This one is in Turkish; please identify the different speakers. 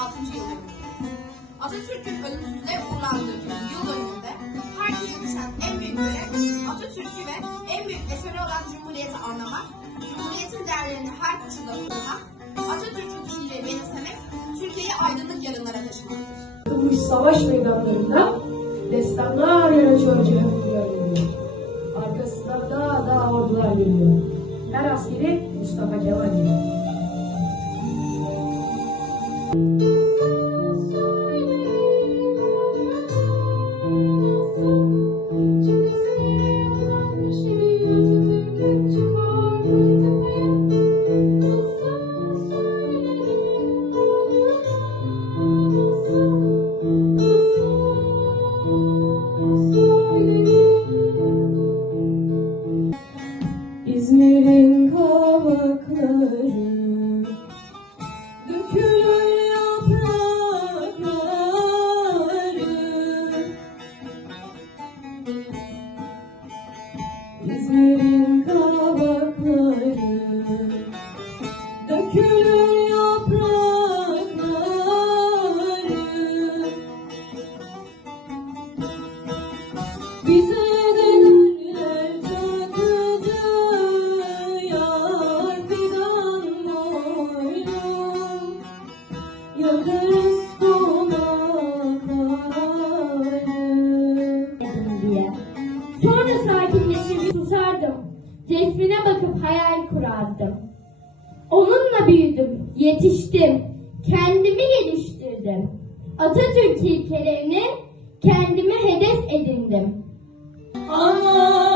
Speaker 1: yıl dönümündeyiz. Atatürk'ün ölümsüzlüğe uğurlandığı günün yıl dönümünde herkese düşen en büyük görev Atatürk'ü ve en büyük eseri olan Cumhuriyeti anlamak, Cumhuriyet'in değerlerini her koşulda korumak, Atatürk'ün düşünceyi benimsemek, Türkiye'yi aydınlık yarınlara taşımaktır.
Speaker 2: Kılmış savaş meydanlarında destanlar yönetiyor cihanın gönlünü. Arkasından daha ordular geliyor. Her askeri Mustafa Kemal.
Speaker 3: Sonra sakinleşir susardım. Resmine bakıp hayal kurardım. Onunla büyüdüm, yetiştim, kendimi geliştirdim. Atatürk ilkelerini kendime hedef edindim.
Speaker 2: Allah.